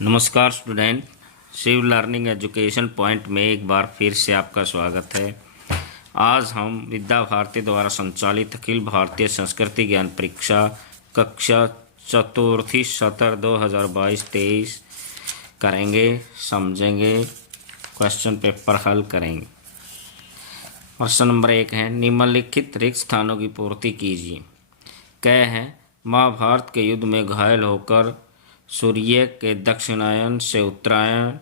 नमस्कार student, Shiv learning education point में एक बार फिर से आपका स्वागत है। आज हम विद्या भारती द्वारा संचालित अखिल भारतीय संस्कृति ज्ञान परीक्षा कक्षा चतुर्थी सत्र 2022-23 करेंगे, समझेंगे, क्वेश्चन पेपर हल करेंगे। प्रश्न नंबर 1 है, निम्नलिखित रिक्त स्थानों की पूर्ति कीजिए। क है, महाभारत के युद्ध में घायल होकर सूर्य के दक्षिणायन से उत्तरायण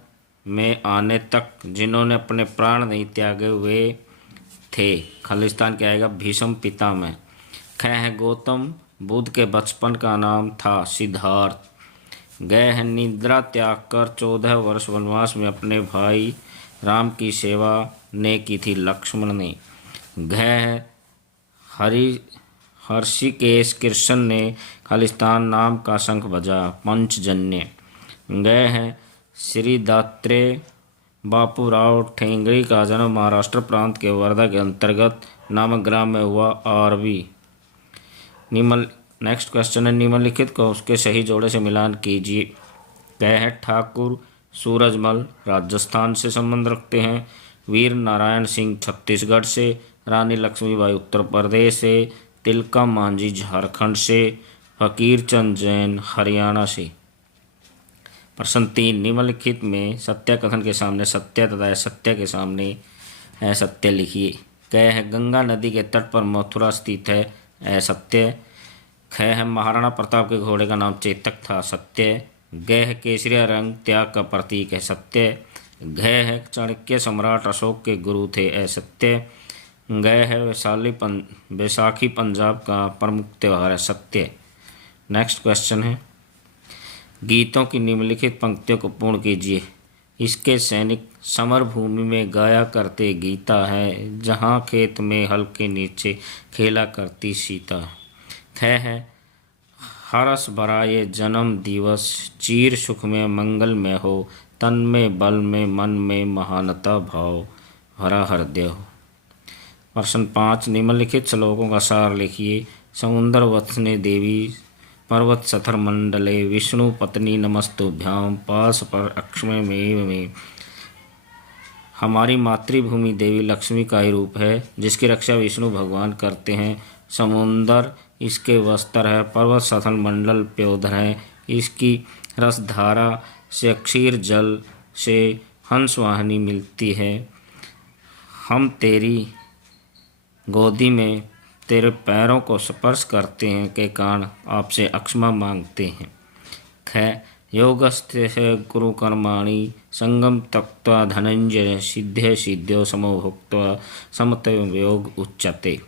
में आने तक जिन्होंने अपने प्राण नहीं त्यागे हुए थे, खालिस्तान क्या आएगा? भीष्म पितामह। ख है, गौतम बुद्ध के बचपन का नाम था सिद्धार्थ। ग है, निद्रा त्याग कर 14 वर्ष वनवास में अपने भाई राम की सेवा ने की थी लक्ष्मण ने। घ है, हर्षिकेश कृष्ण ने खालिस्तान नाम का शंख बजा पंचजन्य। गए हैं, श्री दात्रेय बापूराव ठेंगड़ी का जन्म महाराष्ट्र प्रांत के वर्धा के अंतर्गत नामक ग्राम में हुआ। आरवी नेक्स्ट क्वेश्चन है, निम्नलिखित को उसके सही जोड़े से मिलान कीजिए। गए हैं, ठाकुर सूरजमल राजस्थान से संबंध रखते हैं, वीर नारायण सिंह छत्तीसगढ़ से, रानी लक्ष्मीबाई उत्तर प्रदेश से, तिलका मांझी झारखंड से, फकीर चंद जैन हरियाणा से। प्रश्न 3, निम्नलिखित में सत्य कथन के सामने सत्य तथा असत्य के सामने असत्य लिखिए। क है, गंगा नदी के तट पर मथुरा स्थित है, असत्य। ख है, महाराणा प्रताप के घोड़े का नाम चेतक था, सत्य। ग है, केसरिया रंग त्याग का प्रतीक है, सत्य। घ है, चाणक्य सम्राट अशोक के गुरु थे, असत्य। गए है, बैसाखी पंजाब का प्रमुख त्यौहार है, सत्य। नेक्स्ट क्वेश्चन है, गीतों की निम्नलिखित पंक्तियों को पूर्ण कीजिए। इसके सैनिक समर भूमि में गाया करते गीता है, जहाँ खेत में हल के नीचे खेला करती सीता। ख है, हरस भरा ये जन्म दिवस, चीर सुख में मंगल में हो, तन में बल में मन में महानता भाव, भरा हृदय हो। प्रश्न 5, निम्नलिखित श्लोकों का सार लिखिए। समुद्र वत्सने देवी पर्वत सथर मंडले, विष्णु पत्नी नमस्तुभ्याम, पास पर अक्षमे में। हमारी मातृभूमि देवी लक्ष्मी का ही रूप है, जिसकी रक्षा विष्णु भगवान करते हैं। समुंदर इसके वस्त्र है, पर्वत सथल मंडल प्योधर है, इसकी रसधारा से क्षीर जल से हंसवाहिनी मिलती है। हम तेरी गोदी में तेरे पैरों को स्पर्श करते हैं के कारण आपसे अक्षमा मांगते हैं। ख, योगस्थ गुरु कर्माणि संगम त्यक्त्वा धनंजय, सिद्धे सिद्ध्यो समो भुक्त्वा समत्व योग उच्यते।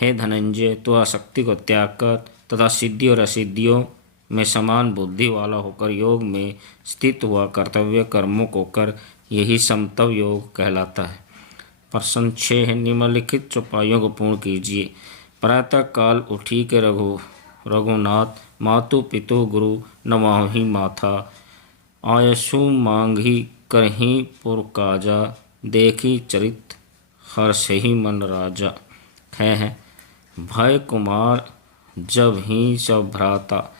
हे धनंजय, तू आसक्ति को त्याग कर तथा सिद्धि और असिद्धियों में समान बुद्धि वाला होकर योग में स्थित हुआ कर्तव्य कर्मों को कर, यही समत्व योग कहलाता है। प्रश्न 6 है, निम्नलिखित चौपाइयों को पूर्ण कीजिए। प्रातः काल उठी के रघुनाथ, मातु पितु गुरु नमाहि माथा, आयसु मांगी करही पुरकाजा, देखी चरित हर्षहि मन राजा। है, भय कुमार जब ही सब भ्राता,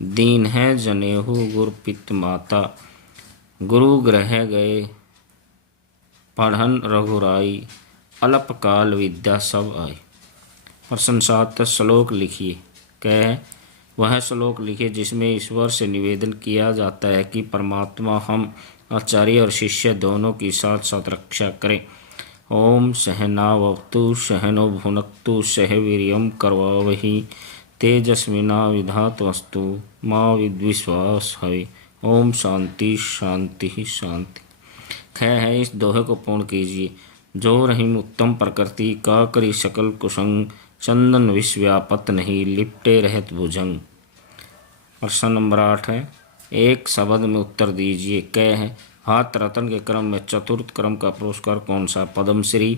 दीन है जनेहु गुरु पित माता, गुरु ग्रह गए पढ़न रघुराई, अल्पकाल विद्या सब आई। प्रश्न 7, श्लोक लिखिए। कह, वह श्लोक लिखिए जिसमें ईश्वर से निवेदन किया जाता है कि परमात्मा हम आचार्य और शिष्य दोनों की साथ साथ रक्षा करें। ओम सहनावतु सहनो भुनक्तु सह वीर्यं करवावहि, तेजस्विना विधातस्तु माँ विद्विषावस हवे। ओम शांति शांति शांति। ख है, इस दोहे को पूर्ण कीजिए। जो रहीम उत्तम प्रकृति का करी सकल कुसंग, चंदन विश्व व्यापत नहीं लिपटे रहत भुजंग। प्रश्न नंबर 8 है, एक शब्द में उत्तर दीजिए। क है, भारत रत्न के क्रम में चतुर्थ क्रम का पुरस्कार कौन सा? पद्मश्री।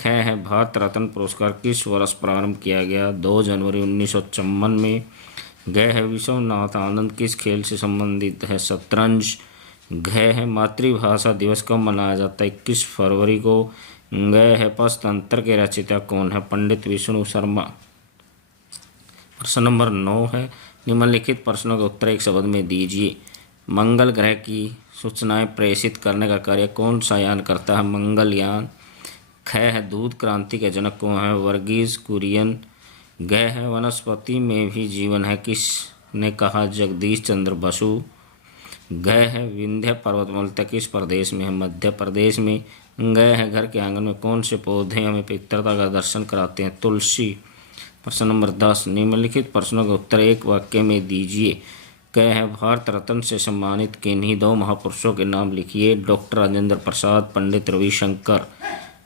ख है, भारत रत्न पुरस्कार किस वर्ष प्रारंभ किया गया? 2 जनवरी 1954 में। ग है, विश्वनाथ आनंद किस खेल से संबंधित है? शतरंज। घ है, मातृभाषा दिवस कब मनाया जाता है? 21 फरवरी को। ग है, पंचतंत्र के रचयिता कौन है? पंडित विष्णु शर्मा। प्रश्न नंबर 9 है, निम्नलिखित प्रश्नों का उत्तर एक शब्द में दीजिए। मंगल ग्रह की सूचनाएं प्रेषित करने का कार्य कौन सा यान करता है? मंगलयान। ख है दूध क्रांति के जनक कौन है? वर्गीज कुरियन। ग है वनस्पति में भी जीवन है, किसने कहा? जगदीश चंद्र बसु। ग है विंध्य पर्वतमाला किस प्रदेश में है? मध्य प्रदेश में। ग है घर के आंगन में कौन से पौधे हमें पवित्रता का दर्शन कराते हैं? तुलसी। प्रश्न नंबर 10, निम्नलिखित प्रश्नों का उत्तर एक वाक्य में दीजिए। क है भारत रत्न से सम्मानित किन्हीं दो महापुरुषों के नाम लिखिए। डॉक्टर राजेंद्र प्रसाद, पंडित रविशंकर।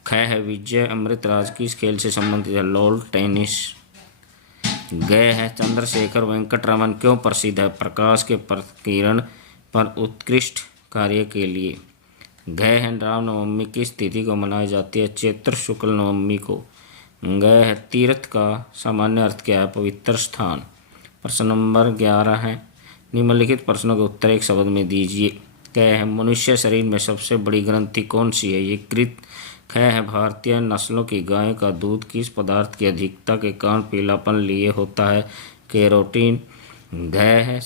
ख है विजय अमृतराज किस खेल से संबंधित है? Lawn tennis. ग है चंद्रशेखर वेंकटरमन क्यों प्रसिद्ध है? प्रकाश के प्रकीर्ण पर उत्कृष्ट कार्य के लिए। घ है रामनवमी किस तिथि को मनाई जाती है? चैत्र शुक्ल नवमी को। ग है तीर्थ का सामान्य अर्थ क्या है? पवित्र स्थान। प्रश्न नंबर 11 है, निम्नलिखित प्रश्नों के उत्तर एक शब्द में दीजिए। क है मनुष्य शरीर में सबसे बड़ी ग्रंथि कौन सी है? यकृत। ख है भारतीय नस्लों की गाय का दूध किस पदार्थ की अधिकता के कारण पीलापन लिए होता है? केरोटीन। घ है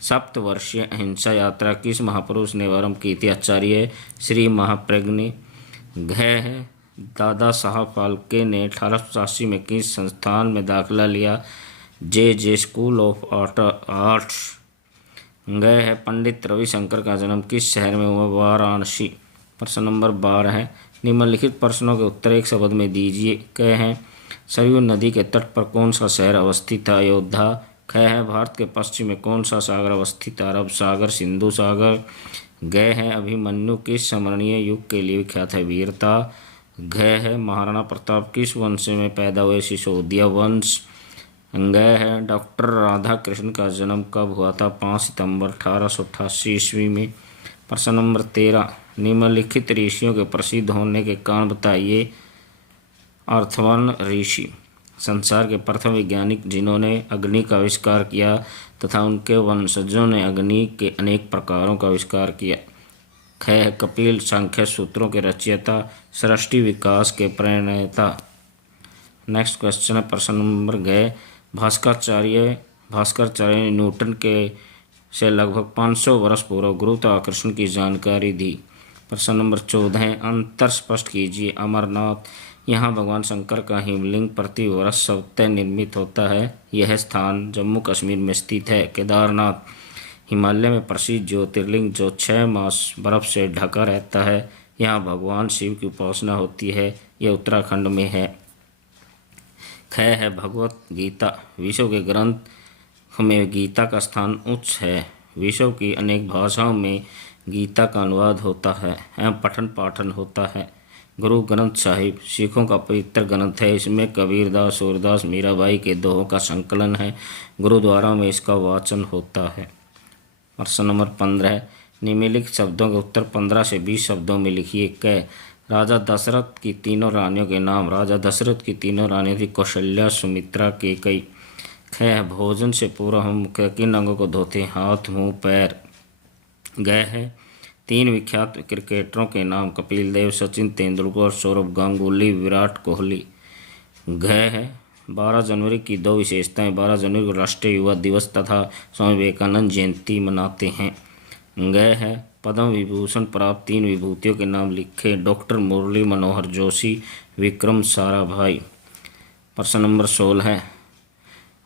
सप्तवर्षीय अहिंसा यात्रा किस महापुरुष ने आरंभ की थी? आचार्य श्री महाप्रज्ञ। घ है दादा साहब फाल्के ने 1885 में किस संस्थान में दाखिला लिया? जे स्कूल ऑफ आर्ट्स। ग है पंडित रविशंकर का जन्म किस शहर में हुआ? वाराणसी। प्रश्न नंबर 12 है, निम्नलिखित प्रश्नों के उत्तर एक शब्द में दीजिए। क है सरयू नदी के तट पर कौन सा शहर अवस्थित है? अयोध्या। ख है भारत के पश्चिम में कौन सा सागर अवस्थित है? अरब सागर, सिंधु सागर। ग है अभिमन्यु किस स्मरणीय युग के लिए विख्यात है? वीरता। घ है महाराणा प्रताप किस वंश में पैदा हुए? सिसोदिया वंश। ग है डॉक्टर राधा कृष्ण का जन्म कब हुआ था? 5 सितंबर 1888 ईस्वी में। प्रश्न नंबर 13, निम्नलिखित ऋषियों के प्रसिद्ध होने के कारण बताइए। अर्थवन ऋषि संसार के प्रथम वैज्ञानिक जिन्होंने अग्नि का आविष्कार किया तथा उनके वंशजों ने अग्नि के अनेक प्रकारों का आविष्कार किया। ख है कपिल सांख्य सूत्रों के रचयिता, सृष्टि विकास के प्रणेता। नेक्स्ट क्वेश्चन है प्रश्न नंबर ग, भास्कराचार्य ने न्यूटन के से लगभग 500 वर्ष पूर्व गुरुत्वाकर्षण की जानकारी दी। प्रश्न नंबर 14 है, अंतर स्पष्ट कीजिए। अमरनाथ, यहाँ भगवान शंकर का हिमलिंग प्रति वर्ष स्वतः निर्मित होता है। यह स्थान जम्मू कश्मीर में स्थित है। केदारनाथ, हिमालय में प्रसिद्ध ज्योतिर्लिंग जो 6 मास बर्फ से ढका रहता है। यहाँ भगवान शिव की उपासना होती है। यह उत्तराखंड में है। ख है भगवत गीता, विश्व के ग्रंथ में गीता का स्थान उच्च है। विश्व की अनेक भाषाओं में गीता का अनुवाद होता है एवं पठन पाठन होता है। गुरु ग्रंथ साहिब सिखों का पवित्र ग्रंथ है। इसमें कबीरदास, सूरदास, मीराबाई के दोहों का संकलन है। गुरुद्वारा में इसका वाचन होता है। प्रश्न नंबर 15, निम्नलिखित शब्दों के उत्तर 15 से 20 शब्दों में लिखिए। क, राजा दशरथ की तीनों रानियों के नाम। राजा दशरथ की तीनों रानियां थी कौशल्या, सुमित्रा, कैकेयी। ख, भोजन से पूर्व हम मुख्य किन अंगों को धोते हैं? हाथ, मुंह, पैर। ग है 3 विख्यात क्रिकेटरों के नाम। कपिल देव, सचिन तेंदुलकर, सौरभ गांगुली, विराट कोहली। घ है 12 जनवरी की 2 विशेषताएं। 12 जनवरी को राष्ट्रीय युवा दिवस तथा स्वामी विवेकानंद जयंती मनाते हैं। ग है पद्म विभूषण प्राप्त 3 विभूतियों के नाम लिखे। डॉक्टर मुरली मनोहर जोशी, विक्रम साराभाई। प्रश्न नंबर 16 है,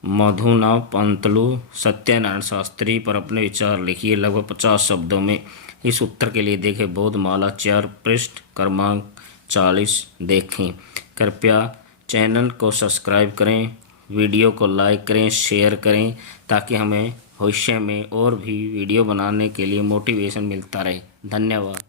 मधुना पंतलु सत्यनारायण शास्त्री पर अपने विचार लिखिए लगभग 50 शब्दों में। इस उत्तर के लिए देखें बोधमाला 4 पृष्ठ क्रमांक 40 देखें। कृपया चैनल को सब्सक्राइब करें, वीडियो को लाइक करें, शेयर करें ताकि हमें भविष्य में और भी वीडियो बनाने के लिए मोटिवेशन मिलता रहे। धन्यवाद।